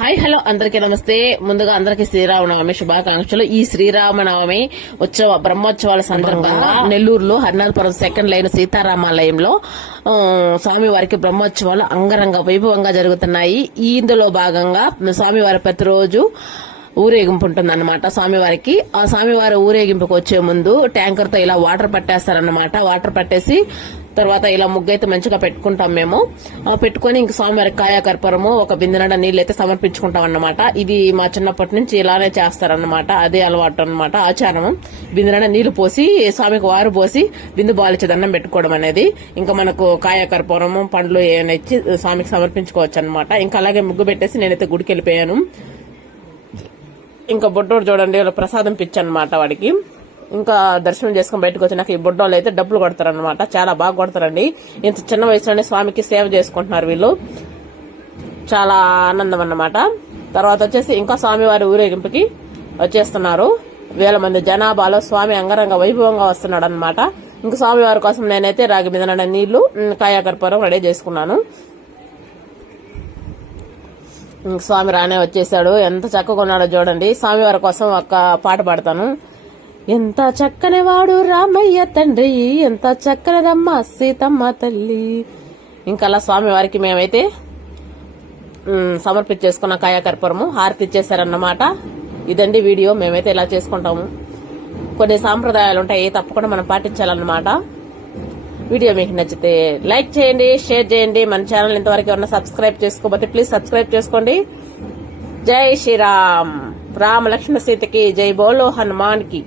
Hi hello అందరికీ నమస్తే. ముందుగా అందరికీ శ్రీరామనవమి శుభాకాంక్షలు. ఈ శ్రీరామనవమి బ్రహ్మోత్సవాల సందర్భంగా నెల్లూరులో హరినాథపురం సెకండ్ లైన్ సీతారామాలయంలో స్వామివారికి బ్రహ్మోత్సవాలు అంగరంగ వైభవంగా జరుగుతున్నాయి. ఇందులో భాగంగా స్వామివారి ప్రతిరోజు ఊరేగింపు ఉంటుందన్నమాట. స్వామివారికి ఆ స్వామివారి ఊరేగింపుకి వచ్చే ముందు ట్యాంకర్ తో ఇలా వాటర్ పట్టేస్తారన్నమాట. వాటర్ పట్టేసి తర్వాత ఇలా ముగ్గైతే మంచిగా పెట్టుకుంటాం మేము. పెట్టుకుని ఇంక స్వామివారికి కాయాకర్పూరము ఒక బిందెనడ నీళ్ళు అయితే సమర్పించుకుంటాం అన్నమాట. ఇది మా చిన్నప్పటి నుంచి ఇలానే చేస్తారన్నమాట. అదే అలవాటు అన్నమాట, ఆచారం. బిందెనడ నీళ్లు పోసి స్వామికి వారు పోసి బిందు బాలిచి దండం పెట్టుకోవడం అనేది. ఇంకా మనకు కాయాకర్పూరము పండ్లు ఏమైనా ఇచ్చి స్వామికి సమర్పించుకోవచ్చు అనమాట. ఇంకా అలాగే ముగ్గు పెట్టేసి నేనైతే గుడికి వెళ్ళిపోయాను. ఇంకా బొడ్డోడు చూడండి, ప్రసాదం పిచ్చనమాట వాడికి. ఇంకా దర్శనం చేసుకుని బయటకు వచ్చినాక ఈ బొడ్డోళ్ళు అయితే డబ్బులు కొడతారనమాట. చాలా బాగా కొడతారండి. ఇంత చిన్న వయసులోనే స్వామికి సేవ చేసుకుంటున్నారు వీళ్ళు. చాలా ఆనందం అన్నమాట. తర్వాత వచ్చేసి ఇంకా స్వామివారి ఊరేగింపుకి వచ్చేస్తున్నారు. వేల మంది జనాభాలో స్వామి అంగరంగ వైభవంగా వస్తున్నాడు అనమాట. ఇంకా స్వామివారి కోసం నేనైతే రాగి మీద నీళ్లు కాయాకర్పూరం రెడీ చేసుకున్నాను. స్వామి రానే వచ్చేసాడు. ఎంత చక్కగా ఉన్నాడో చూడండి. స్వామివారి కోసం ఒక పాట పాడతాను. ఎంత చక్కని వాడు రామయ్య తండ్రి, ఎంత చక్కని రమ్మ సీతమ్మ తల్లి. ఇంకా అలా స్వామివారికి మేమైతే సమర్పించేసుకున్న కాయాకర్పూరము హారతి ఇచ్చేసారన్నమాట. ఇదండి వీడియో. మేమైతే ఇలా చేసుకుంటాము. కొన్ని సాంప్రదాయాలు ఉంటాయి, తప్పకుండా మనం పాటించాలన్నమాట. వీడియో మీకు నచ్చితే లైక్ చేయండి, షేర్ చేయండి. మన ఛానల్ ఇంతవరకు ఎవరన్నా సబ్స్క్రైబ్ చేసుకోకపోతే ప్లీజ్ సబ్స్క్రైబ్ చేసుకోండి. జై శ్రీరామ్. రామ లక్ష్మణ సీతకి జై బోలో హనుమాన్ కి.